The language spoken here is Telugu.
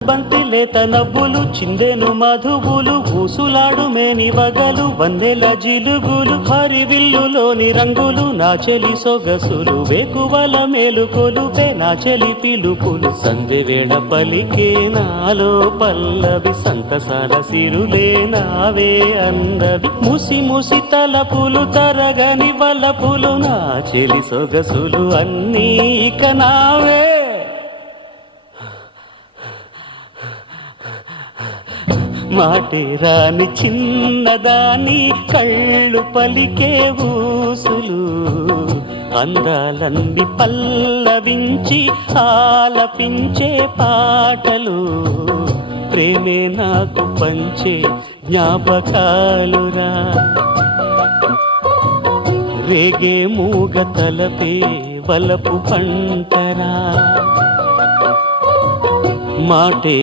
బంతి లేత నవ్వులు చిందెను మధువులు ఊసులాడు మేని వగలు వన్నెల జిలుగులు హరివిల్లులోని రంగులు నా చెలి సొగసులు వేకువల మేలుకొలుపే నా చెలి పిలుపులు సంధ్య వేళ పలికే నాలో పల్లవి సంతసాల సిరులే నావే అందవి ముసి ముసి తలపులు తరగని వలపులు నా చెలి సొగసులు అన్నీ ఇక నావే. మాటే రాని చిన్నదాని కళ్ళు పలికే ఊసులు అందాలన్నీ పల్లవించి ఆలపించే పాటలు ప్రేమే నాకు పంచే జ్ఞాపకాలురా రేగే మూగ తలపే వలపు పంటరా మాటే